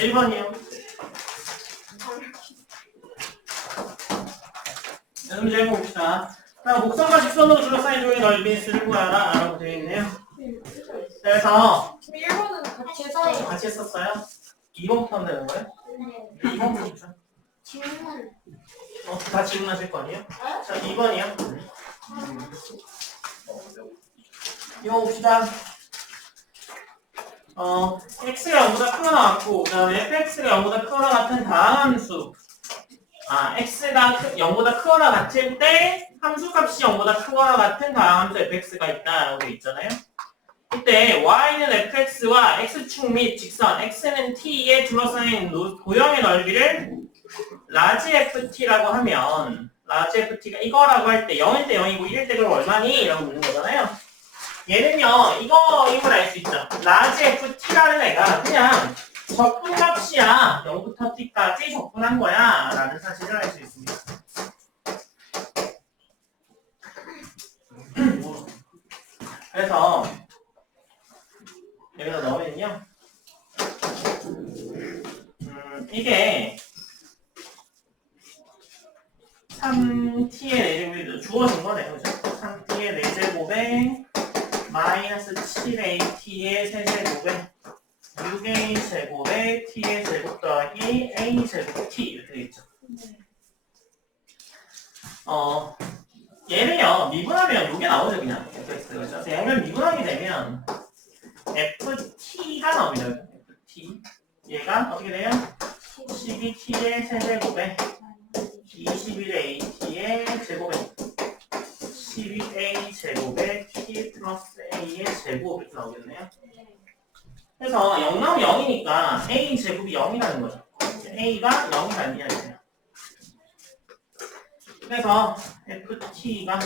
1번이요. 문제 해봅시다. 자, 목선과 직선으로 둘러싸인 종의 넓이 수를 구하라 라고 되어 있네요. 그래서 1번은 같이 해서 같이 했었어요? 2번부터 하면 되는 거예요? 네. 2번부터 죠 질문 다 질문하실 거 아니에요? 자, 2번이요. 이거 봅시다. x가 0보다 크거나 같고, 그 다음에 fx가 0보다 크거나 같은 다함수. x가 0보다 크거나 같을 때 함수값이 0보다 크거나 같은 다함수 fx가 있다라고 되어 있잖아요. 이때 y는 fx와 x축 및 직선 x는 t에 둘러싸인 도형의 넓이를 라지 ft라고 하면 라지 ft가 이거라고 할 때 0일 때 0이고 1일 때 그럼 얼마니? 라고 묻는 거잖아요. 얘는요 이걸 알 수 있죠. 라지 ft라는 애가 그냥 적분값이야. 0부터 t까지 적분한 거야 라는 사실을 알 수 있습니다. 그래서 여기다 넣으면요 이게 3t의 4제곱이 주어진 거네요. 그죠? 3t의 4제곱에 마이너스 7at의 세제곱에 6a 제곱에 t의 제곱 더하기 a 제곱 t 이렇게 되겠죠. 얘는요 미분하면 이게 나오죠. 그냥 fx 그렇죠. 얘는 미분하게 되면 ft가 나옵니다. ft 얘가 어떻게 돼요? 12t의 세제곱에 21at의 제곱에 12a 제곱에 t 플러스 a의 제곱 이렇게 나오겠네요. 그래서 0 나오면 0이니까 a 제곱이 0이라는 거죠. a가 0이라는 이야기예요. 그래서 ft가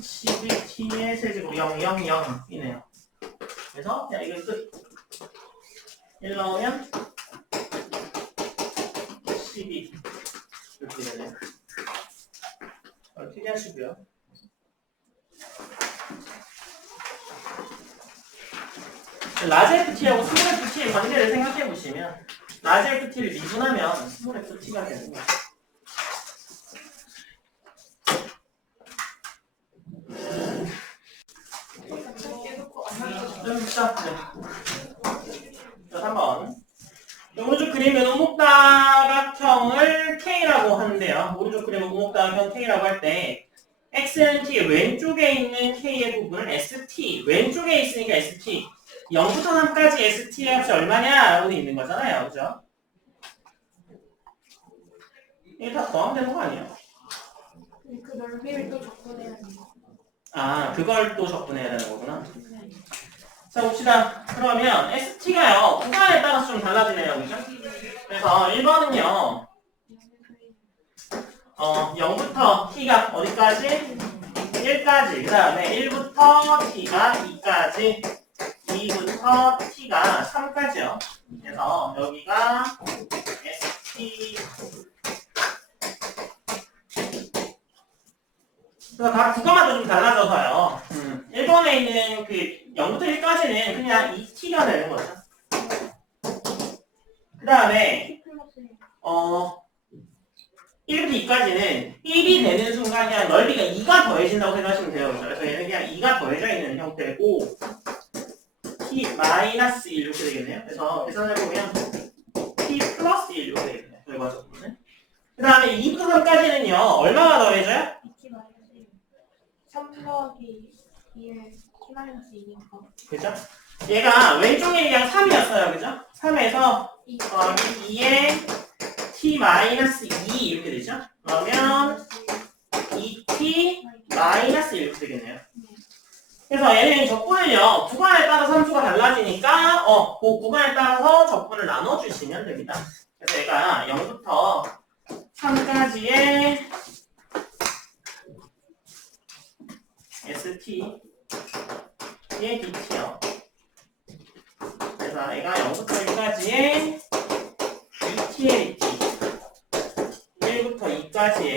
12t의 세제곱 0, 0, 0이네요. 그래서 그냥 이걸 끝. 1 넣으면 12 이렇게 되네요. 특이하시고요. 라지 ft하고 스몰 ft의 관계를 생각해 보시면 라지 ft를 미분하면 스몰 ft가 되는 거예요. 자, 3번. 오른쪽 그림은 우목다각형을 K라고 하는데요. 오른쪽 그림은 우목다각형 K라고 할 때 X는 T 왼쪽에 있는 K의 부분을 ST 왼쪽에 있으니까 ST 0부터 3까지 ST의 값이 얼마냐? 라고 되어 있는 거잖아요. 그죠? 이게 다 더하면 되는 거 아니에요? 그 넓이를 또 적분해야 돼요. 그걸 또 적분해야 되는 거구나. 자, 봅시다. 그러면 ST가요, 구간에 따라서 좀 달라지네요. 그죠? 그래서 1번은요, 0부터 T가 어디까지? 1까지. 그 다음에 1부터 T가 2까지, 2부터 T가 3까지요. 그래서 여기가 ST. 그래서 각 구간마다 좀 달라져서요. 1번에 있는 그 0부터 1까지는 그냥 2t가 되는 거죠. 그 다음에 1부터 2까지는 1이 되는 순간 그냥 넓이가 2가 더해진다고 생각하시면 돼요. 그래서 얘는 그냥 2가 더해져 있는 형태고 t-1 이렇게 되겠네요. 그래서 계산을 보면 t 플러스 1 이렇게 되겠네요. 결과적으로는. 그 다음에 2부터 3까지는요. 얼마가 더해져요? 3 더하기 2에 t-2니까 그죠? 얘가 왼쪽에 그냥 3이었어요. 그죠? 3에서 2에 t-2 이렇게 되죠? 그러면 2t-1 이렇게 되겠네요. 그래서 얘는 적분을요. 구간에 따라서 함수가 달라지니까 그 구간에 따라서 적분을 나눠주시면 됩니다. 그래서 얘가 0부터 3까지의 ST의 DT요. 그래서 얘가 0부터 1까지의 2t의 DT 1부터 2까지의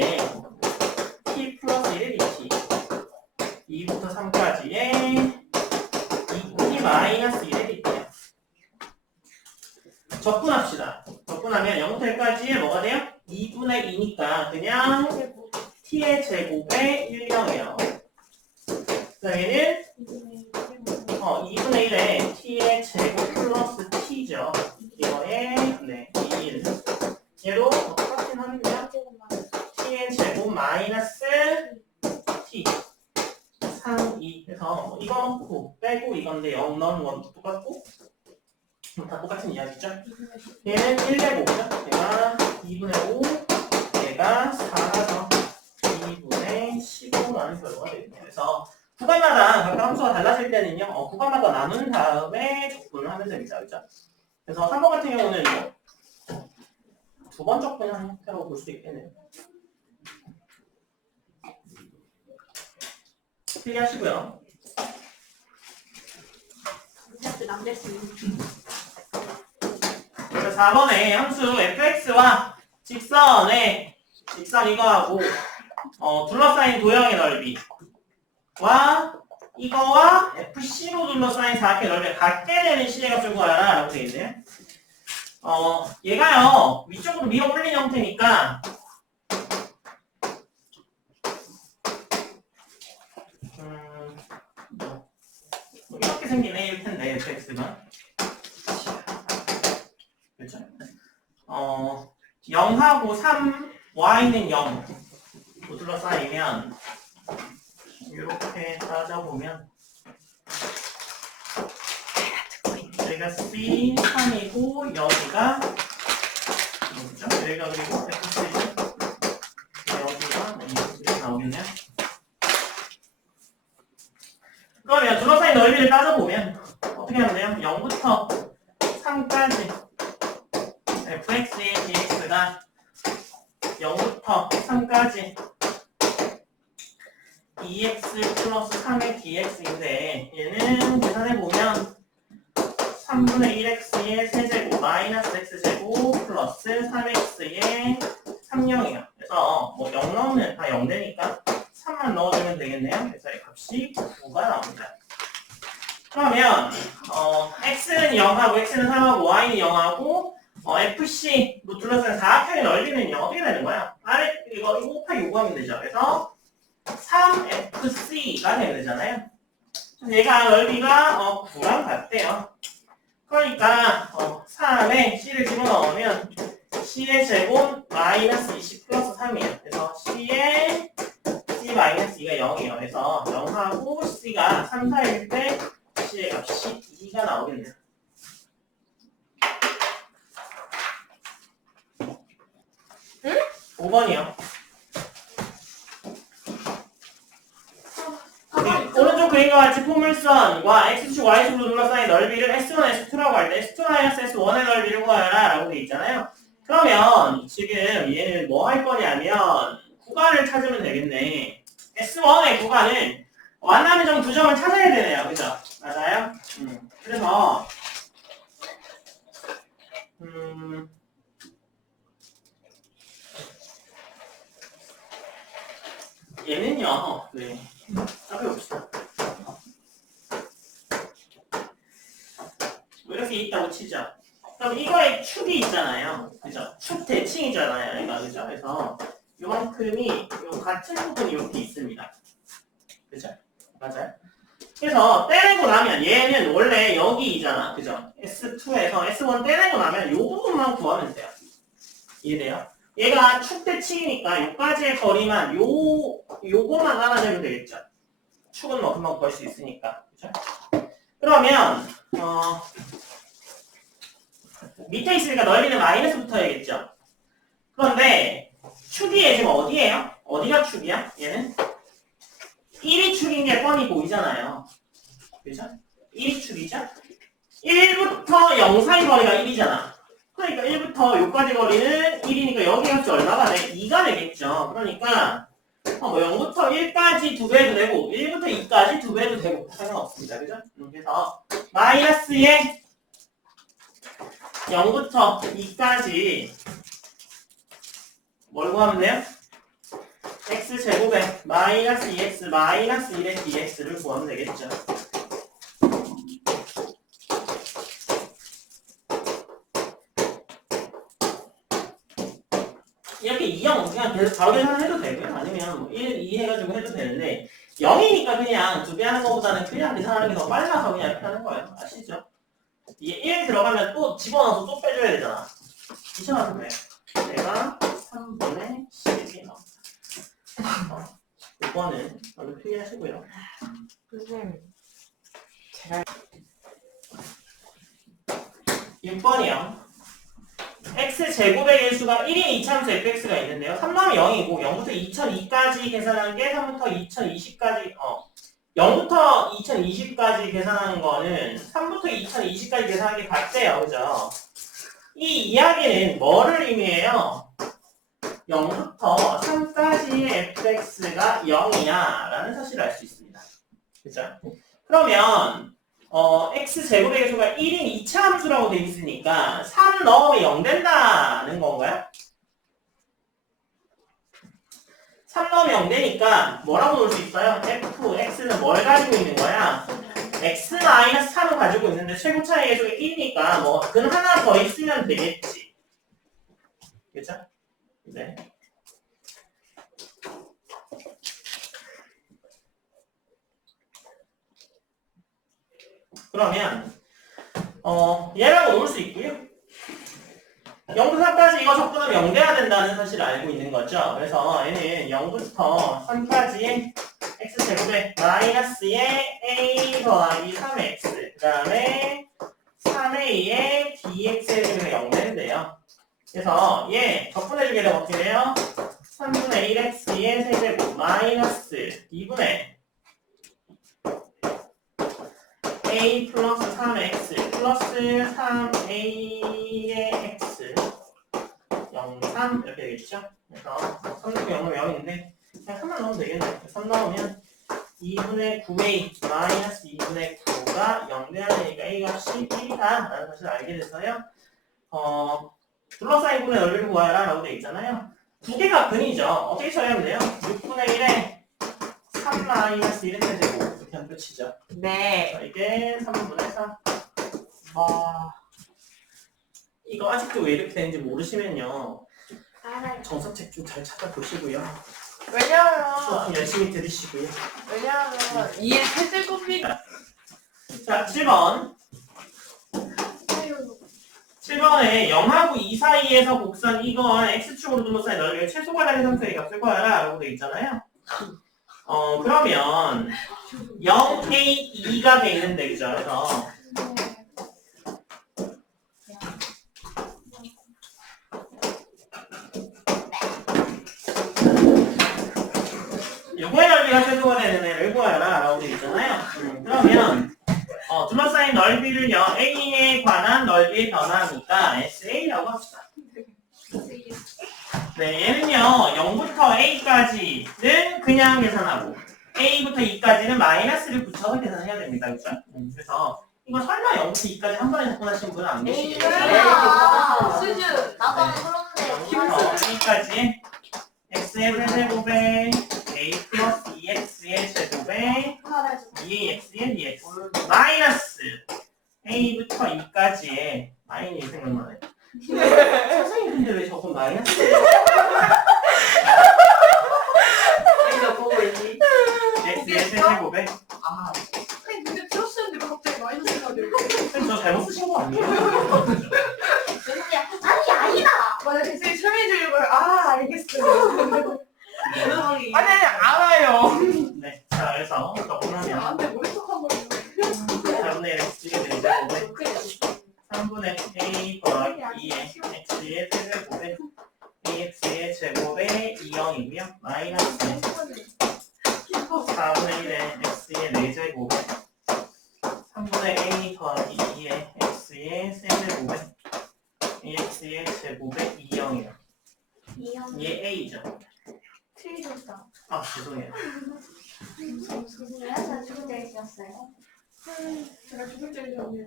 t 플러스 1의 DT 2부터 3까지의 2t 마이너스 1의 DT요. 적분합시다. 적분하면 0부터 1까지에 뭐가 돼요? 2분의 2니까 그냥 제곱 t의 제곱에 1이에요. 그다음에는 2분의 1에 t의 제곱 플러스 t죠. 이거에 네, 1. 얘도 똑같긴 하는데요. t의 제곱 마이너스 t 3, 2 해서 이거 넣고 빼고 이건데 0 넣은 건 똑같고 다 똑같은 이야기죠. 얘는 1대 5죠. 얘가 2분의 5, 얘가 4가죠. 2분의 15라는 결과가 되겠네요. 그래서 구간마다 각각 함수가 달라질 때는요, 구간마다 나눈 다음에 적분을 하면 됩니다. 그죠? 그래서 3번 같은 경우는 두 번 적분하는 형태라고 볼 수 있겠네요. 필기하시고요. 그래서 4번에 함수 fx와 직선 이거하고 둘러싸인 도형의 넓이와 이거와 FC로 둘러싸인 사각의 넓이가 같게 되는 시계값을 구하라 라고 되어 있네요. 얘가요 위쪽으로 밀어 올린 형태니까 뭐 이렇게 생긴 A일 텐데 fx가 그렇죠? 0하고 3, y는 0 둘러싸이면 이렇게 따져보면 여기가 C, 3이고 여기가 뭐죠? 여기가 그리고 F3죠? 여기가 이렇게 나오겠네요. 그러면 둘러싸인 넓이를 따져보면 어떻게 하면 돼요? 0부터 3까지 fx의 dx가 0부터 3까지 2x 플러스 3의 dx인데 얘는 계산해보면 3분의 1x의 세제곱 마이너스 x제곱 플러스 3x의 3영이에요. 그래서 뭐 0 넣으면 다 0 되니까 3만 넣어주면 되겠네요. 그래서 이 값이 9가 나옵니다. 그러면 x는 0하고 x는 3하고 y는 0하고 FC 뭐 둘러싼 사각형의 넓이는요 어떻게 되는 거야? 아래 이거 곱하기 5 하면 되죠. 그래서 3FC가 되면 되잖아요. 얘가 넓이가 9랑 같대요. 그러니까 3에 C를 집어넣으면 C의 제곱 마이너스 20 플러스 3이에요. 그래서 C의 C 마이너스 2가 0이에요. 그래서 0하고 C가 3, 4일 때 C의 값이 2가 나오겠네요. 응? 5번이요. 오른쪽 그림과 같이 포물선과 X축, Y축으로 둘러싸인 넓이를 S1, S2라고 할 때 S2-S1의 넓이를 구하라 라고 되어 있잖아요. 그러면 지금 얘는 뭐 할 거냐면 구간을 찾으면 되겠네. S1의 구간을 만나는 점 두 점을 찾아야 되네요. 그죠? 맞아요? 그래서 얘는요. 네. 해봅시다. 이렇게 있다고 치죠. 그럼 이거에 축이 있잖아요. 그죠? 축 대칭이잖아요. 얘가 그죠? 그래서 요만큼이 요 같은 부분이 이렇게 있습니다. 그죠? 맞아요? 그래서 떼내고 나면 얘는 원래 여기이잖아. 그죠? S2에서 S1 떼내고 나면 요 부분만 구하면 돼요. 이해돼요? 얘가 축 대칭이니까 요까지의 거리만 요거만 알아내면 되겠죠. 축은 뭐 금방 구할 수 있으니까. 그죠? 그러면 밑에 있으니까 넓이는 마이너스 붙어야겠죠. 그런데 축이 지금 어디예요? 어디가 축이야? 얘는 1이 축인 게 뻔히 보이잖아요. 그죠? 1이 축이죠? 1부터 0 사이 거리가 1이잖아. 그러니까 1부터 여기까지 거리는 1이니까 여기 값이 얼마가 돼? 2가 되겠죠. 그러니까 0부터 1까지 2배도 되고 1부터 2까지 2배도 되고 상관없습니다. 그죠? 그래서 마이너스의 0부터 2까지 뭘 구하면 돼요? x제곱에 마이너스 2x 마이너스 1의 dx를 구하면 되겠죠. 이렇게 2형 그냥 계속 바로 계산을 해도 되고요. 아니면 뭐 1, 2 해가지고 해도 되는데 0이니까 그냥 2배 하는 것보다는 그냥 계산하는 게 더 빨라서 그냥 이렇게 하는 거예요. 아시죠? 이게 1 들어가면 또 집어넣어서 또 빼줘야 되잖아. 이처럼 돼. 내가 3분의 10이 나옵니다. 이거는 먼저 필기하시고요. 선생님, 제가 6번이요. x제곱의 개수가 1인 이차함수 fx가 있는데요. 3 나오면 0이고 0부터 2002까지 계산한 게 3부터 2020까지 0부터 2020까지 계산하는 거는 3부터 2020까지 계산한 게 같대요. 그죠? 이 이야기는 뭐를 의미해요? 0부터 3까지의 fx가 0이야 라는 사실을 알 수 있습니다. 그죠? 그러면 x제곱의 개수가 1인 2차 함수라고 되어 있으니까 3 넣으면 0 된다는 건가요? 3 넣으면 0 되니까 뭐라고 놓을 수 있어요? fx는 뭘 가지고 있는 거야? x-3을 가지고 있는데 최고 차이 계수가 1이니까 뭐 근 하나 더 있으면 되겠지. 그죠? 네. 그러면 얘라고 놓을 수 있고요. 0부터 3까지 이거 적분하면 0 돼야 된다는 사실을 알고 있는 거죠. 그래서 얘는 0부터 3까지의 x제곱에 마이너스의 a 더하기 3x 그 다음에 3a의 dx의 제곱이 0 되는데요. 그래서 얘 적분해주게 되면 어떻게 돼요? 3분의 1x의 세제곱 마이너스 2분의 a 플러스 3x 플러스 3a의 x 0, 3 이렇게 되겠죠? 그래서 3 넣고 0 넣으면 0인데 그냥 3만 넣으면 되겠네. 3 넣으면 2분의 9a 마이너스 2분의 9가 0 돼야 되니까 a 값이 1이다 라는 사실을 알게 돼서요. 둘러싸인 분의 넓이를 구하라 라고 되어 있잖아요. 두 개가 근이죠. 어떻게 처리하면 돼요? 6분의 1에 3 마이너스 1의 세제곱 이렇게 하면 끝이죠. 네. 자, 이게 3분의 4. 와, 이거 아직도 왜 이렇게 되는지 모르시면요. 정사책 좀 잘 찾아보시고요. 수업 왜냐면 좀 열심히 들으시고요. 이의 세제곱이 자, 7번. 7번에 0하고 2 사이에서 곡선 이건 x축으로 둘러싸인 넓이가 최소가 되는 상태의 값을 구하라 라고 되어 있잖아요. 그러면 0a 2가 돼 있는데 그죠? 그래서 요거의 넓이가 최소가 되는 애를 구하라 라고 되어 있잖아요. 그러면 둘러싸인 넓이를요 a에 관한 넓이의 변화니까 sa라고 합시다. 네, 얘는요 0부터 a까지는 그냥 계산하고 a부터 2까지는 마이너스를 붙여서 계산해야 됩니다. 그렇죠? 그래서 이거 설마 0부터 2까지 한 번에 접근하시는 분은 안 계시겠죠? 수준 나도 안 그런데 a까지 x의 세제곱에 a 플러스 2x의 제곱에 2ax의 dx 마이너스 a부터 2까지의 마이너스 생각나네. 선생님 근데 왜 저건 마이너스? 여기서 보고 있니? x의 세제곱에 아, 근데 플러스인데 갑자기 마이너스가 돼. 저 잘못 쓰신 거 아니에요? 아니 아니다. 맞아, 선생님 설명해 주려고 알겠어요. 아니 알아요. 네, 자 그래서 적분하면 나한테 모른 척한 거예요. 4분의 1 x의 제곱에 3분의 a 더하기 2의 x의 세제곱에 ax의 제곱에 2영이고요. 마이너스 4분의 1의 x의 4제곱에 3분의 a 더하기 2의 x의 세제곱에 ax의 제곱에 2영이요. 얘 a죠. 틀리셨다. 아 죄송해요. 나 죽을 때 있었어요. 제가 죽을 때 있었네요.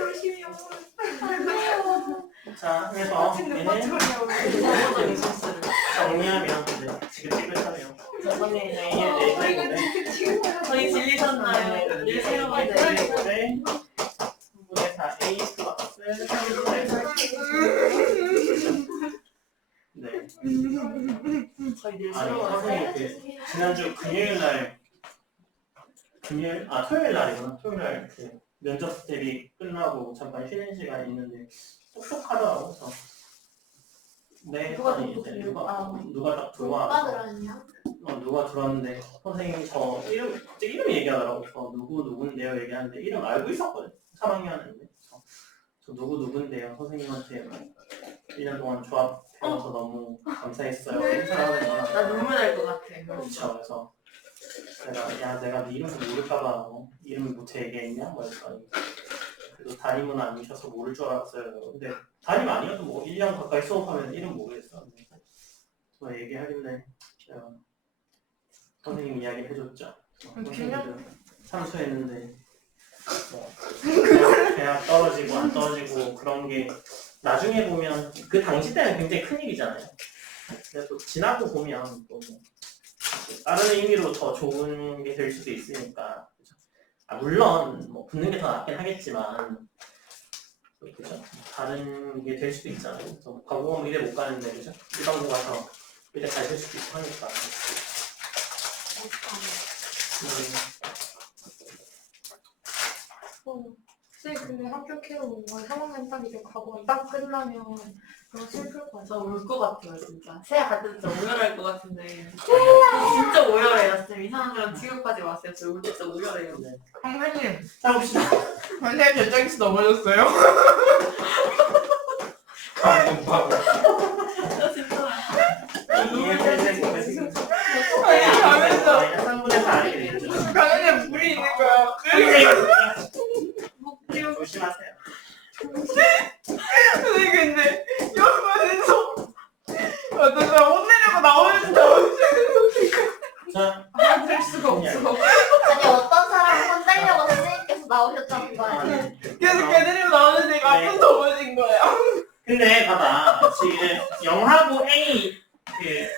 열심히 자 그래서 얘는 부모적인 실수를. 정리하면 네, 지긋지긋하네요. 저번에 a의 4제곱에 저희 질리셨나요? 일 새로운 데 제곱에 3분의 4a 플러스 3분의 4 네. 늘 아니 새로워. 선생님 지난주 토요일 날이구나. 토요일 날 면접 대비 끝나고 잠깐 쉬는 시간 있는데 똑똑하더라고. 그래서 네, 누가 아니, 똑똑해요? 누가 딱 누가 들어와. 들었냐? 누가 들어왔는데 선생님이 저 이름 얘기하더라고. 저 누군데요 얘기하는데 이름 알고 있었거든. 3학년인데 저 누군데요 선생님한테 1년 동안 조합 배워서 너무 감사했어요. 인사를 하는 거야. 나 눈물 날 것 같아. 그렇죠. 그래서 내가 네 이름도 모를까봐 이름을 못해 얘기했냐? 뭐 했더니 그래도 담임은 아니셔서 모를 줄 알았어요. 근데 담임 아니어도 뭐 1년 가까이 수업하면 이름 모르겠어. 뭐 얘기하길래 제가 선생님 이야기 해줬죠. 선생님들 참수했는데 뭐 대학 떨어지고 안 떨어지고 그런 게 나중에 보면 그 당시 때는 굉장히 큰 일이잖아요. 근데 또 지나고 보면 또 뭐 다른 의미로 더 좋은 게 될 수도 있으니까. 그죠? 물론 뭐 붙는 게 더 낫긴 하겠지만 그죠? 다른 게 될 수도 있잖아요. 그래서 과거는 미래 못 가는데 그죠? 일반고 가서 미래 잘 될 수도 있고 하니까. 선생님 근데 합격해도 3학년 딱 이제 과거 딱 끝나면 너무 슬플 것 같아. 저 울 것 같아요 진짜. 새해 갈때 진짜 오열할 것 같은데. 진짜 오열해요. 쌤 이상하면 지금까지 왔어요. 저 울 때 진짜 오열해요. 네. 선생님. 자 봅시다. 선생님 견장씨 넘어졌어요? 나 진짜. 강연에 물이 있는 거야. 조심하세요. 선생님 근데 여기서 나 혼내려고 나오는지 자, 될 수가 없어. 아니 어떤 사람 혼내려고 선생님께서 나오셨다는 거 아니에요? 계속 걔네들이 나오는데 내가 네. 앞에서 넘어진 거야. 근데 봐봐. 지금 0하고 A,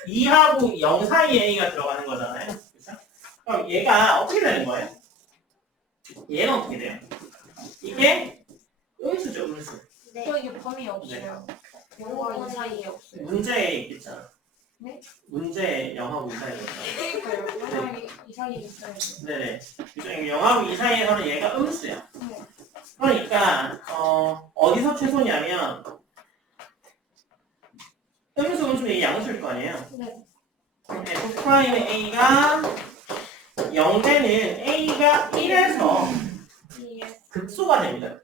2하고 0 사이에 A가 들어가는 거잖아요. 그렇죠? 그럼 얘가 어떻게 되는 거예요? 얘는 어떻게 돼요? 이게 음수죠, 음수. 네. 저 이게 범위 없어요. 영어가 이 사이에 없어요. 문제에 있겠잖아. 네? 문제에 0하고 2 사이에 있잖아. 그러니까요. 영어가 이 사이에 있어요. 네네. 그죠? 0하고 2 사이에서는 얘가 음수야. 네. 그러니까 어디서 최소냐면 음수는 양수일 거 아니에요. 네. f 프라임의 a가 0 되는 a가 1에서 이게 극소가 됩니다.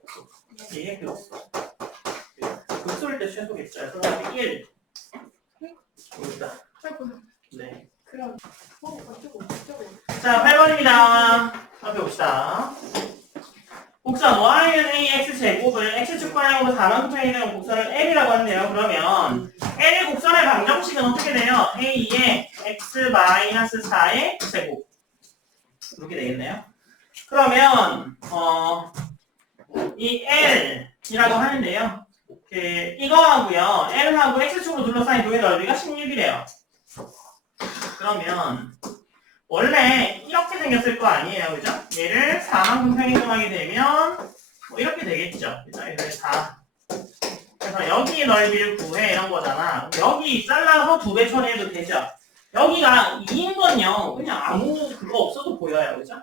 이게 극소. 극소일 때 최소겠죠. 그래서 1. 봅니다. 네. 그럼 어쩌고. 자, 8번입니다. 앞에 봅시다. 곡선 y는 ax 제곱을 x축 방향으로 4만큼에 되는 곡선을 L이라고 하는데요. 그러면 L의 곡선의 방정식은 어떻게 돼요? a의 x-4의 제곱. 이렇게 되겠네요. 그러면 이 L이라고 하는데요. 이거하고요. L하고 x축으로 둘러싸인 도의 넓이가 16이래요. 그러면 원래 이렇게 생겼을 거 아니에요, 그죠? 얘를 4만큼 평행정하게 되면 뭐 이렇게 되겠죠, 그죠? 얘를 4. 그래서 여기 넓이를 구해 이런 거잖아. 여기 잘라서 2배 처리해도 되죠? 여기가 2인 건요, 그냥 아무 그거 없어도 보여요, 그죠?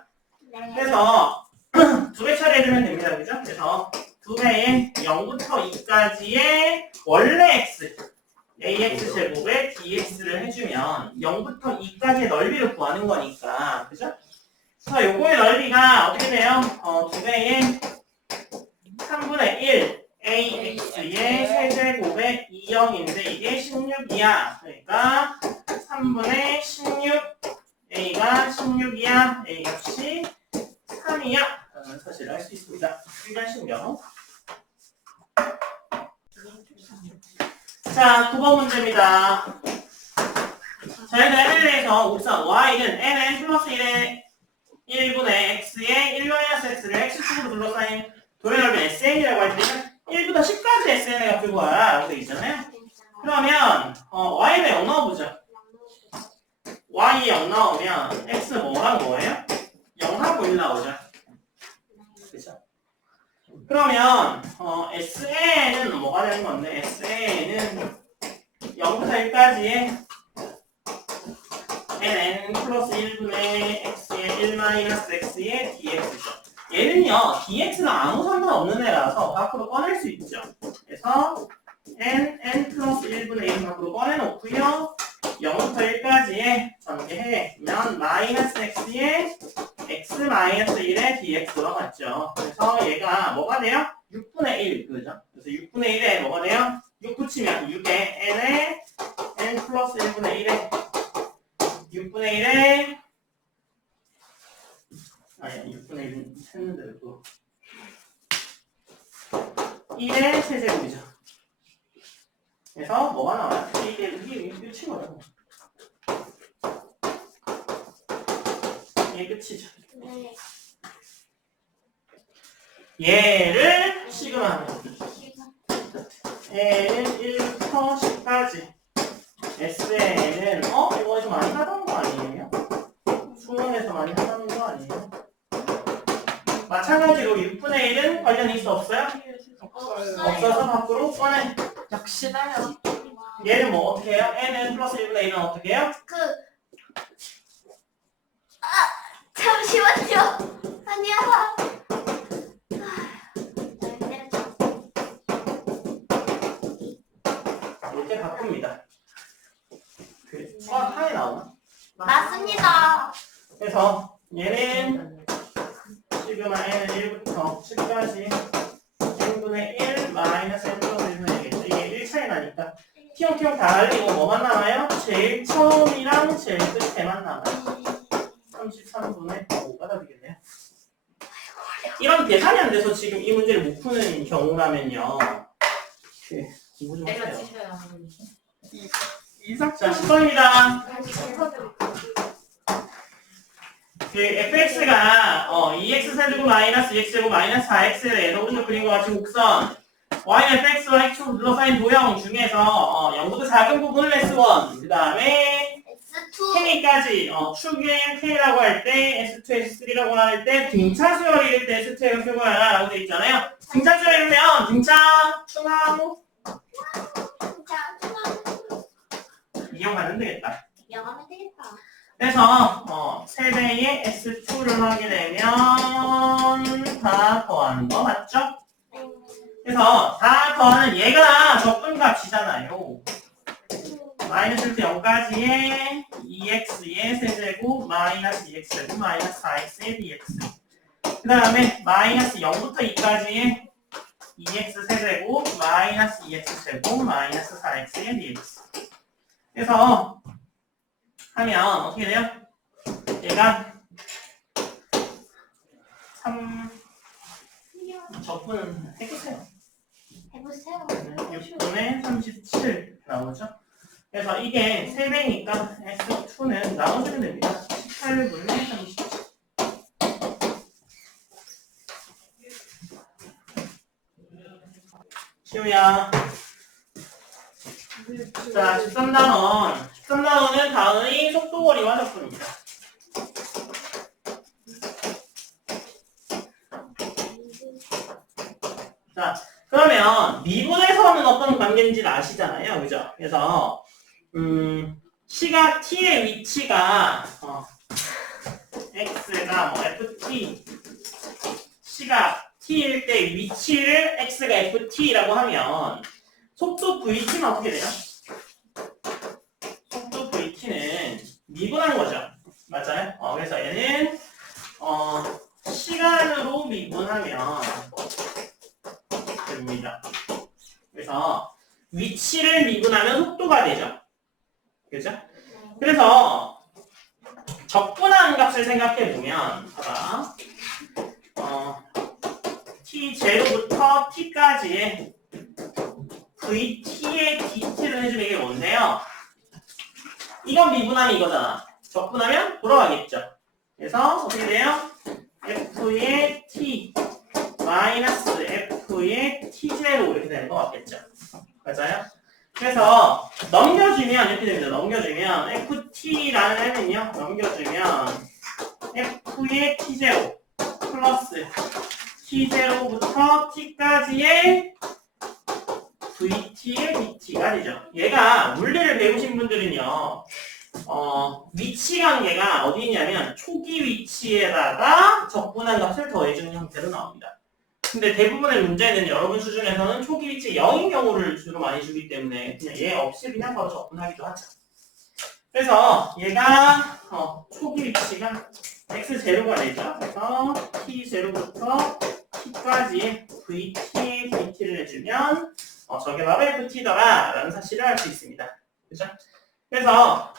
그래서 2배 처리해주면 됩니다, 그죠? 그래서 2배에 0부터 2까지의 원래 x ax 제곱에 dx를 해주면 0부터 2까지의 넓이를 구하는 거니까, 그죠? 그래서 요거의 넓이가 어떻게 돼요? 2배의 3분의 1 ax의 세제곱에 2영인데 이게 16이야. 그러니까 3분의 16 a가 16이야. a 값이 3이야. 라는 사실을 알 수 있습니다. 일반신경. 자, 9번 문제입니다. 저희는 L에 대해서 곡선 y는 nn 플러스 1분의 x의 1-x를 x축으로 둘러싸인 도의 넓이 sn이라고 할 때는 1부터 10까지 sn의 값을 구하라 라고 되어 있잖아요. 그러면 y를 0 넣어보죠. y에 0 나오면 x 뭐랑 뭐예요? 0하고 1 나오죠. 그죠? 그러면 SA는 뭐가 되는 건데 SA는 0부터 1까지의 nn 플러스 1분의 x의 1 마이너스 x의 dx죠. 얘는요, dx는 아무 상관없는 애라서 밖으로 꺼낼 수 있죠. 그래서 n 플러스 1분의 1 밖으로 꺼내놓고요. 0부터 1까지에 전개해면 마이너스 x의 x 마이너스 1의 dx로 갔죠. 그래서 얘가 뭐가 돼요? 6분의 1, 그죠? 그래서 6분의 1에 뭐가 돼요? 6 붙이면 6에 n에 n 플러스 1분의 1에 6분의 1에 아니 6분의 1은 했는데 또 1의 세제곱이죠. 그래서 뭐가 나와요? 이게 끝인 거죠. 이게 끝이죠. 네. 얘를 시그마 하면 n은 1부터 10까지 SN은 이거 좀 많이 하던 거 아니에요? 수능에서 많이 하던 거 아니에요? 마찬가지로 6분의 1은 관련이 있어 없어요? 없어서 밖으로 꺼내. 역시나요. 얘는 뭐 어떻게 해요? n은 플러스 1분의 1은 어떻게 해요? 잠시만요. 아니야. 이렇게 바꿉니다. 수학 하에 나오나? 맞습니다. 그래서 얘는 시그마 n은 1부터 10까지 n분의 1 마이너스 n 플러스 1분의 1이겠죠. 이게 1 차이 나니까 튀용튀용 다 알리고 뭐만 남아요? 제일 처음이랑 제일 끝에만 남아요. 33분의 5가 답이겠네요. 이런 계산이 안 돼서 지금 이 문제를 못 푸는 경우라면요. 공부 좀 내가 하세요. 치셔야 하는. 자, 10번입니다. 그 fx가 2x 세제곱 마이너스 2x 제곱 마이너스 4x를 에러 오른쪽 그림과 같이 곡선 y는 fx와 x축 둘러싸인 도형 중에서 0보다 작은 부분을 S1 그 다음에 S2. K까지 축의 K라고 할 때 S2, S3라고 할 때 등차 수열이 이럴 때 S2가 표고하나 라고 되어 있잖아요. 등차 수열이면 등차 충항 이용하면 되겠다. 명하면 되겠다. 그래서 세배의 S2를 하게 되면 다 더하는 거 맞죠? 그래서 다 더하는 얘가 적분값이잖아요. 마이너스 1부터 0까지의 2x의 세제곱 마이너스 2x 제곱 마이너스 4x의 dx 그 다음에 마이너스 0부터 2까지의 2x 세제곱 마이너스 2x 제곱 마이너스 4x의 dx 그래서 하면 어떻게 돼요? 얘가 3 적분 해보세요. 해보세요. 6분의 37 나오죠? 그래서 이게 3배니까 S2는 나눠주면 됩니다. 18분의 37 시우야. 자, 13단원. 13단원은 다음의 속도거리와 적분입니다. 자, 그러면 미분에서는 어떤 관계인지는 아시잖아요. 그죠? 그래서 시각 t의 위치가 x가 ft 시각 t일 때 위치를 x가 ft라고 하면 속도 vt는 어떻게 돼요? 속도 vt는 미분한 거죠. 맞아요? 그래서 얘는 시간으로 미분하면 됩니다. 그래서 위치를 미분하면 속도가 되죠. 그죠? 그래서 적분한 값을 생각해 보면 봐봐. t0부터 t까지의 vt의 dt를 해주면 이게 뭔데요? 이건 미분하면 이거잖아. 적분하면 돌아가겠죠. 그래서 어떻게 돼요? f의 t 마이너스 f의 t0 이렇게 되는 거 맞겠죠? 맞아요? 그래서 넘겨주면 이렇게 됩니다. 넘겨주면 ft라는 애는요. 넘겨주면 f의 t0 플러스 t0부터 t까지의 vt의 dt가 되죠. 얘가 물리를 배우신 분들은요. 위치 관계가 어디 있냐면 초기 위치에다가 적분한 값을 더해주는 형태로 나옵니다. 근데 대부분의 문제는 여러분 수준에서는 초기 위치 0인 경우를 주로 많이 주기 때문에 그냥 얘 없이 그냥 바로 적분하기도 하죠. 그래서 얘가 초기 위치가 x0가 되죠. 그래서 t0부터 t까지 vt의 vt를 해주면 저게 바로 ft더라 라는 사실을 알 수 있습니다. 그죠? 그래서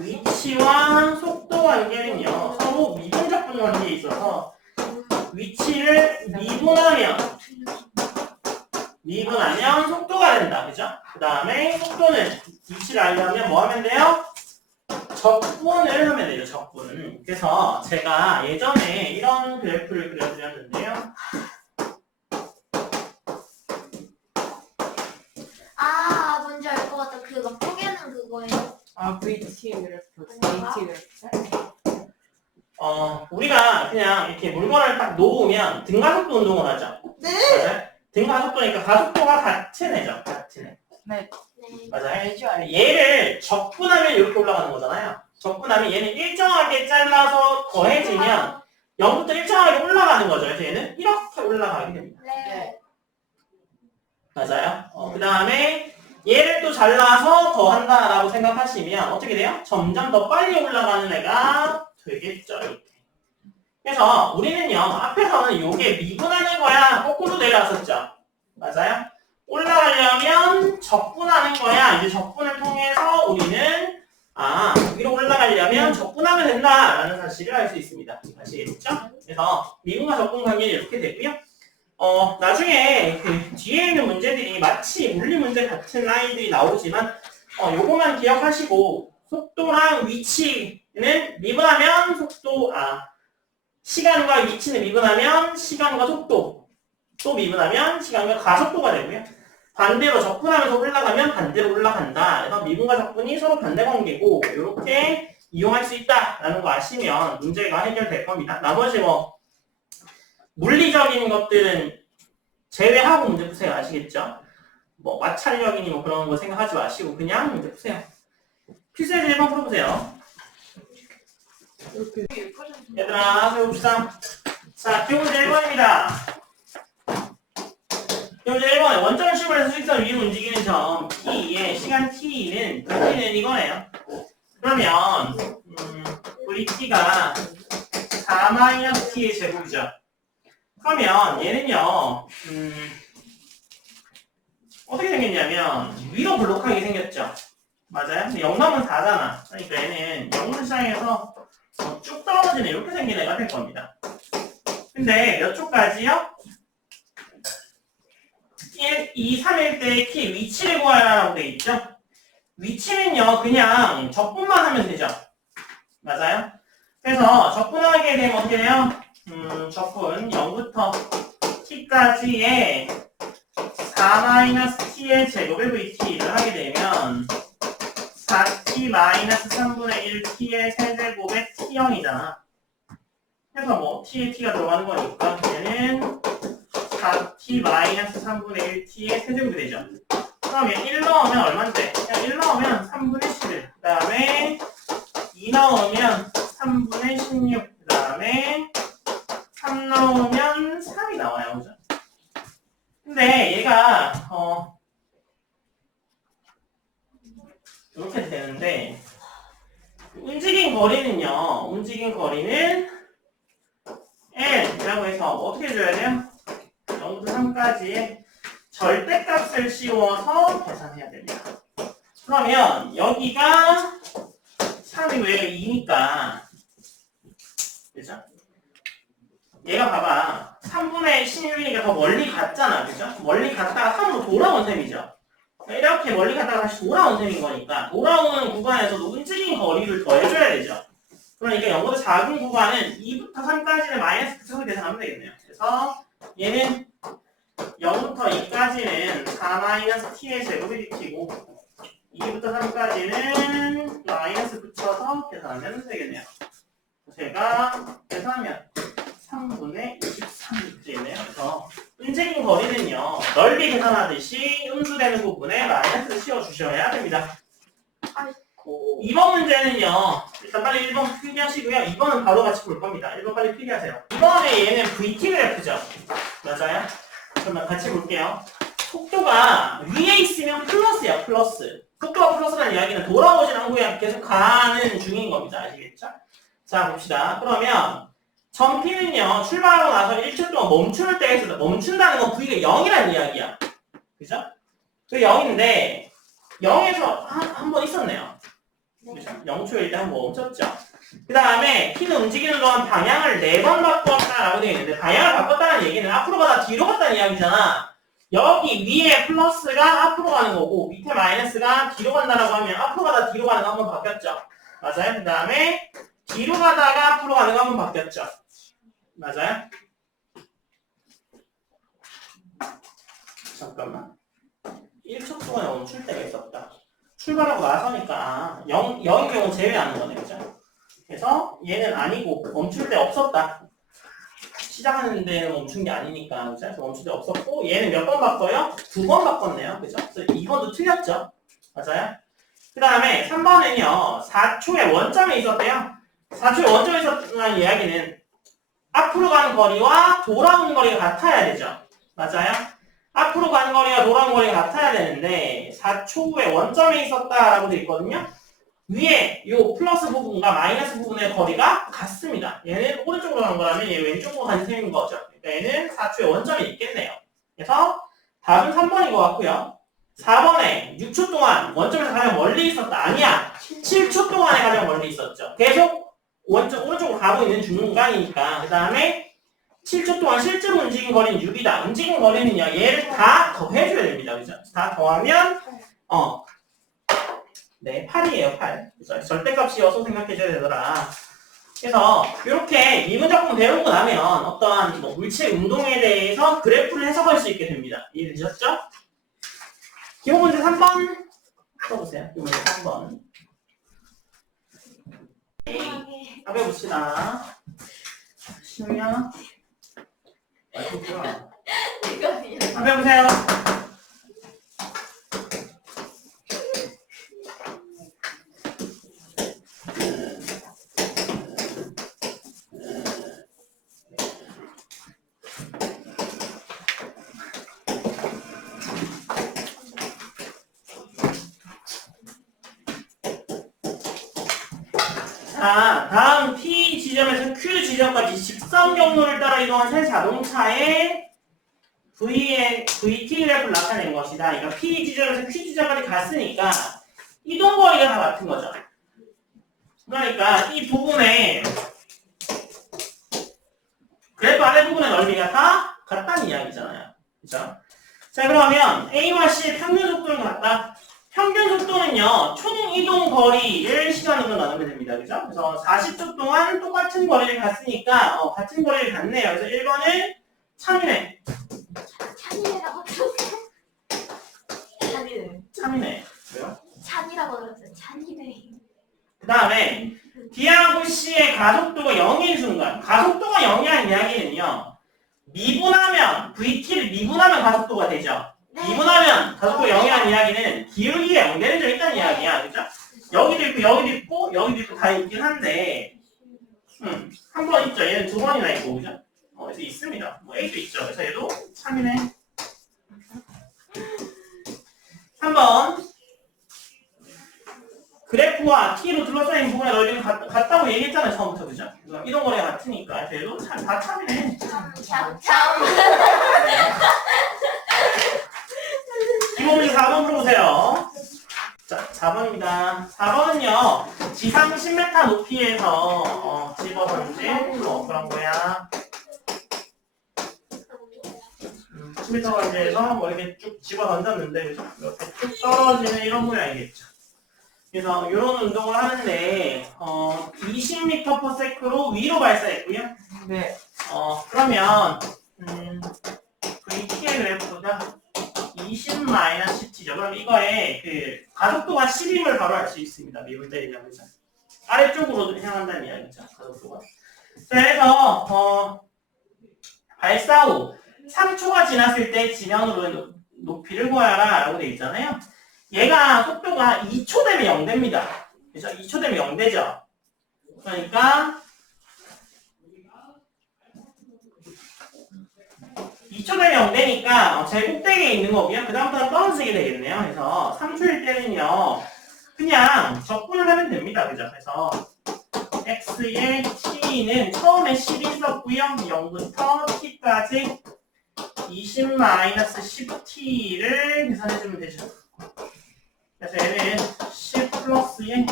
위치와 속도 관계는요 서로 미분적분 관계에 있어서 위치를 미분하면 속도가 된다. 그죠? 그 다음에 속도는 위치를 알려면 뭐 하면 돼요? 적분을 하면 되죠. 적분. 그래서 제가 예전에 이런 그래프를 그려드렸는데요. 아, 뭔지 알 것 같다. 그 막 쪼개는 그거예요. 아, VT 그래프, VT 그래프. 우리가 그냥 이렇게 물건을 딱 놓으면 등가속도 운동을 하죠. 네. 맞아요? 등가속도니까 가속도가 같은 애죠. 같은 애. 네. 네. 맞아요? 알죠, 알죠. 얘를 적분하면 이렇게 올라가는 거잖아요. 적분하면 얘는 일정하게 잘라서 더해지면 0부터 일정하게 올라가는 거죠. 그래서 얘는 이렇게 올라가게 됩니다. 네. 맞아요? 그 다음에 얘를 또 잘라서 더한다라고 생각하시면 어떻게 돼요? 점점 더 빨리 올라가는 애가 되겠죠. 이렇게. 그래서 우리는요. 앞에서는 요게 미분하는 거야 거꾸로 내려왔었죠. 맞아요? 올라가려면 적분하는 거야. 이제 적분을 통해서 우리는 위로 올라가려면 적분하면 된다라는 사실을 알 수 있습니다. 아시겠죠? 그래서 미분과 적분 관계는 이렇게 되고요. 나중에 그 뒤에 있는 문제들이 마치 물리 문제 같은 아이들이 나오지만 요거만 기억하시고 속도랑 위치는 미분하면 속도 시간과 위치는 미분하면 시간과 속도 또 미분하면 시간과 가속도가 되고요. 반대로 적분하면서 올라가면 반대로 올라간다. 그래서 미분과 적분이 서로 반대 관계고 이렇게 이용할 수 있다라는 거 아시면 문제가 해결될 겁니다. 나머지 물리적인 것들은 제외하고 문제 푸세요. 아시겠죠? 마찰력이니 그런 거 생각하지 마시고 그냥 문제 푸세요. 필수에서 1번 풀어보세요. 얘들아, 해봅시다. 자, 기호 문제 1번입니다. 기호 문제 1번에 원점 시물에서 수직선 위로 움직이는 점 T의 시간 T는 T는 이거네요. 그러면 우리 T가 4-T의 제곱이죠. 그러면 얘는요 어떻게 생겼냐면 위로 블록하게 생겼죠. 맞아요? 0 넘은 4잖아. 그러니까 얘는 0을 시작해서 쭉 떨어지는 이렇게 생긴 애가 될 겁니다. 근데 몇 초까지요? 1, 2, 3일 때 T 위치를 구하라고 되어 있죠? 위치는요 그냥 적분만 하면 되죠. 맞아요? 그래서 적분하게 되면 어떻게 돼요? 적분 0부터 t까지의 4-t의 제곱의 vt를 하게 되면 4t-3분의 1t의 세제곱의 t0이잖아. 그래서 t에 t가 들어가는 거니까 얘는 4t-3분의 1t의 세제곱이 되죠. 그러면 1 넣으면 얼만데? 그냥 1 넣으면 3분의 11. 그 다음에 2 넣으면 3분의 16. 그 다음에 3 넣으면 3이 나와요. 그죠? 근데 얘가 이렇게 되는데 움직인 거리는 L이라고 해서 어떻게 줘야 돼요? 0부터 3까지의 절대값을 씌워서 계산해야 됩니다. 그러면 여기가 3이 왜 2니까 그죠? 얘가 봐봐 3분의 16이니까 더 멀리 갔잖아. 그죠? 멀리 갔다가 3으로 돌아온 셈이죠. 이렇게 멀리 갔다가 다시 돌아온 셈인 거니까 돌아오는 구간에서도 움직인 거리를 더해줘야 되죠. 그러니까 0보다 작은 구간은 2부터 3까지는 마이너스 붙여서 계산하면 되겠네요. 그래서 얘는 0부터 2까지는 4-t의 제곱이 t고 2부터 3까지는 마이너스 붙여서 계산하면 되겠네요. 제가 계산하면 3분의 23 이렇게 되겠네요. 그래서 움직인 거리는요. 넓이 계산하듯이 음수되는 부분에 마이너스를 씌워주셔야 됩니다. 아이고. 2번 문제는요. 일단 빨리 1번 필기하시고요. 2번은 바로 같이 볼 겁니다. 1번 빨리 필기하세요. 2번에 얘는 VT 그래프죠. 맞아요? 그러면 같이 볼게요. 속도가 위에 있으면 플러스야, 플러스. 속도가 플러스라는 이야기는 돌아오진 않고요. 계속 가는 중인 겁니다. 아시겠죠? 자, 봅시다. 그러면 전피는요, 출발하고 나서 1초 동안 멈출 때 했을 때, 멈춘다는 건 V가 0이라는 이야기야. 그죠? 그 0인데, 0에서 한 번 있었네요. 그죠? 0초일 때 한 번 멈췄죠. 그 다음에 T는 움직이는 동안 방향을 4번 바꿨다라고 되어 있는데, 방향을 바꿨다는 얘기는 앞으로 가다 뒤로 갔다는 이야기잖아. 여기 위에 플러스가 앞으로 가는 거고, 밑에 마이너스가 뒤로 간다라고 하면 앞으로 가다 뒤로 가는 거 한 번 바뀌었죠. 맞아요? 그 다음에 뒤로 가다가 앞으로 가는 거 한 번 바뀌었죠. 맞아요? 잠깐만. 1초 동안에 멈출 때가 있었다. 출발하고 나서니까 0인 경우 제외하는 거네, 그죠? 그래서 얘는 아니고 멈출 때 없었다. 시작하는 데는 멈춘 게 아니니까, 그죠? 그래서 멈출 때 없었고, 얘는 몇 번 바꿔요? 2번 바꿨네요, 그죠? 그래서 2번도 틀렸죠? 맞아요? 그 다음에 3번은요, 4초의 원점에 있었대요. 4초의 원점에 있었다는 이야기는 앞으로 가는 거리와 돌아오는 거리가 같아야 되죠. 맞아요? 앞으로 가는 거리와 돌아오는 거리가 같아야 되는데 4초의 원점에 있었다라고 되어 있거든요. 위에 이 플러스 부분과 마이너스 부분의 거리가 같습니다. 얘는 오른쪽으로 가는 거라면 얘 왼쪽으로 가는 셈인 거죠. 그러니까 얘는 4초의 원점에 있겠네요. 그래서 답은 3번인 것 같고요. 4번에 6초 동안 원점에서 가장 멀리 있었다. 아니야. 7초 동안에 가장 멀리 있었죠. 계속 오른쪽으로 가고 있는 중간이니까. 그 다음에 7초 동안 실제로 움직인 거리는 6이다. 움직인 거리는요. 얘를 다 더해줘야 됩니다. 그죠? 다 더하면 네, 8이에요. 8. 그죠? 절대값이어서 생각해줘야 되더라. 그래서 이렇게 미분작품 배우고 나면 어떠한 물체 운동에 대해서 그래프를 해석할 수 있게 됩니다. 이해되셨죠? 기본 문제 3번 써보세요. 기본 문제 3번. 앞에 봅시다. 시우야. 앞에 보세요. 자, 다음 P 지점에서 Q 지점까지 직선 경로를 따라 이동한 새 자동차의 VT 그래프를 나타낸 것이다. 그러니까 P 지점에서 Q 지점까지 갔으니까 이동 거리가 다 같은 거죠. 그러니까 이 부분에 그래프 아래 부분의 넓이가 다 같다는 이야기잖아요. 그죠? 자, 그러면 A와 C의 평균 속도는 같다. 평균 속도는요, 총 이동 거리를 시간으로 나누면 됩니다. 그죠? 그래서 40초 동안 똑같은 거리를 갔으니까, 같은 거리를 갔네요. 그래서 1번은 참이네. 찬이라고 들었어요. 찬이네. 참이네. 왜요? 찬이라고 들었어요. 찬이네. 그 다음에 B하고 C의 가속도가 0인 순간, 가속도가 0이라는 이야기는요, 미분하면, VT를 미분하면 가속도가 되죠. 미분하면 가속도 0이라는 이야기는 기울기가 0 되는 점이 있다는 이야기야. 그죠? 여기도 있고 여기도 있고 여기도 있고 다 있긴 한데 한 번 있죠. 얘는 2번이나 있고 그죠? 그래서 있습니다. A도 있죠. 그래서 얘도 참이네. 3번 그래프와 T로 둘러싸인 부분의 넓이는 같다고 얘기했잖아요. 처음부터. 그죠? 이동 거리가 같으니까 얘도 다 참이네. 참. 이번 문제 4번 물어보세요. 자, 4번입니다. 4번은요, 지상 10m 높이에서 집어 던진 그런 거야. 10m 관계에서 이렇게 쭉 집어 던졌는데, 이렇게 쭉 떨어지는 이런 모양이겠죠. 그래서 이런 운동을 하는데, 20m/s로 위로 발사했고요. 네. 그러면, VT의 그래프가 20-10t죠. 그럼 이거에 그 가속도가 10임을 바로 알 수 있습니다. 미분 때리면 그죠? 아래쪽으로 향한다는 이야기죠. 가속도가. 그래서 발사 후 3초가 지났을 때 지면으로의 높이를 구하라 라고 돼 있잖아요. 얘가 속도가 2초 되면 0 됩니다. 그죠? 2초 되면 0 되죠? 그러니까 2초 되면 0 되니까 제일 꼭대기에 있는 거고요. 그 다음부터는 떨어지게 되겠네요. 그래서 3초일 때는요. 그냥 적분을 하면 됩니다. 그죠? 그래서 x의 t는 처음에 10이 있었고요. 0부터 t까지 20-10t를 계산해주면 되죠. 그래서 얘는 10 플러스의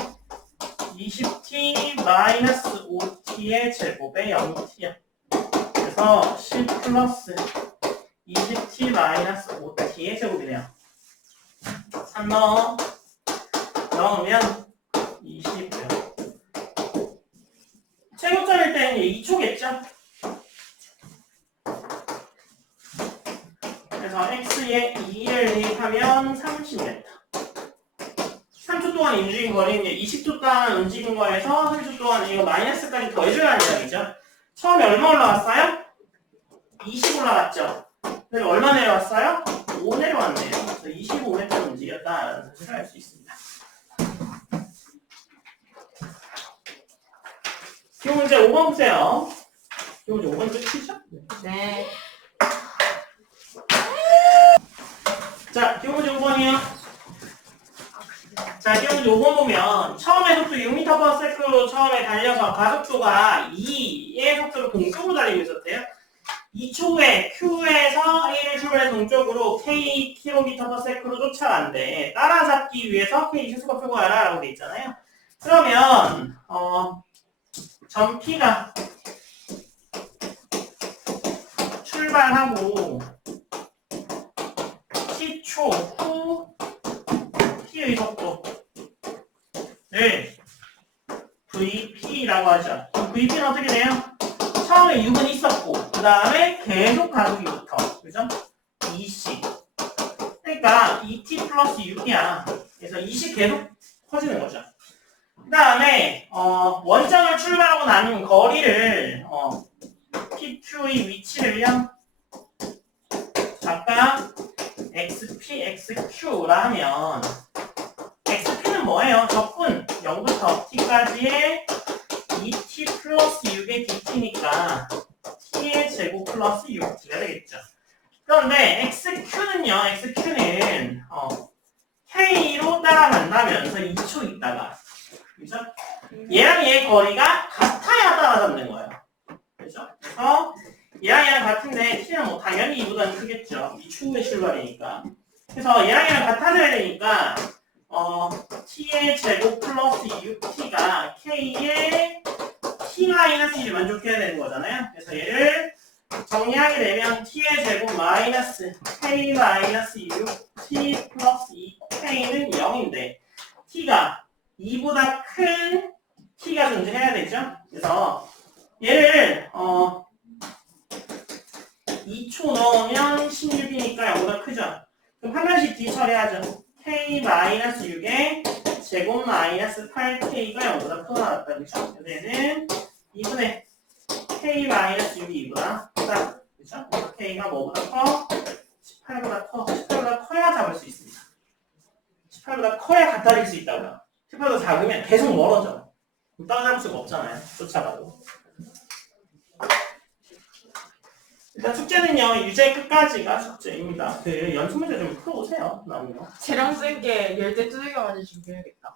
20t-5t의 제곱에 0t야. 그래서 10 플러스 20t-5t의 제곱이네요. 3 넣으면 20이요. 최고점일 때는 2초겠죠? 그래서 x에 2를 대입하면 30m. 3초 동안 움직인 거리는 20초 동안 움직인 거에서 3초 동안 이거 마이너스까지 더해줘야 하는 이야기죠. 처음에 얼마 올라갔어요? 20 올라갔죠? 그리고 얼마 내려왔어요? 5 내려왔네요. 그래서 25m 움직였다라는 사실을 알 수 있습니다. 기호 문제 5번 보세요. 기호 문제 5번 끝이죠? 네. 자, 기호 문제 5번이요. 자, 기호 문제 5번 보면 처음에 속도 6m/s로 처음에 달려서 가속도가 2의 속도로 동쪽으로 달리고 있었대요. 2초에 Q에서 A를 출발해 동쪽으로 K km/s로 쫓아간대. 따라잡기 위해서 K 시속을 표구하라 라고 돼 있잖아요. 그러면 점 P가 출발하고 10초 후 P의 속도를 VP라고 하죠. 그럼 VP는 어떻게 돼요? 처음에 6은 있었고 그 다음에 계속 가속이부터 그죠? 20 그러니까 2t 플러스 6이야. 그래서 20 계속 커지는 거죠. 그 다음에 원점을 출발하고 나눈 거리를 PQ의 위치를요 아까 XP, XQ라 하면 XP는 뭐예요? 적분 0부터 T까지의 2T 플러스 6의 DT니까 T의 제곱 플러스 6T가 되겠죠. 그런데 XQ는요, XQ는 K로 따라간다면서 2초 있다가 그죠? 얘랑 얘의 거리가 같아야 따라잡는 거예요. 그죠? 그래서 얘랑 얘랑 같은데 T는 뭐 당연히 이보다는 크겠죠. 이 추후의 출발이니까. 그래서 얘랑 얘랑 같아져야 되니까 T의 제곱 플러스 6T가 K의 T-1을 만족해야 되는 거잖아요. 그래서 얘를 정리하게 되면 T의 제곱 마이너스 K-6T 플러스 2K는 0인데 T가 2보다 큰 T가 존재해야 되죠. 그래서 얘를 2초 넣으면 16이니까 0보다 크죠. 그럼 한 번씩 D 처리하죠. K-6의 제곱 마이너스 8K가 0보다 크게 나왔다. 그렇죠? 그래서 얘는 2분의 K-6이 2보다 크다. 그렇죠? K가 뭐보다 커? 18보다 커. 18보다 커야 잡을 수 있습니다. 18보다 커야 갖다 줄 수 있다고요. 18보다 작으면 계속 멀어져. 따라잡을 수가 없잖아요. 쫓아가도. 일단 숙제는요, 유제 끝까지가 숙제입니다. 그 연습 문제 좀 풀어보세요. 나오면. 재량 쓴게 열대 두들겨 가지고 준비해야겠다.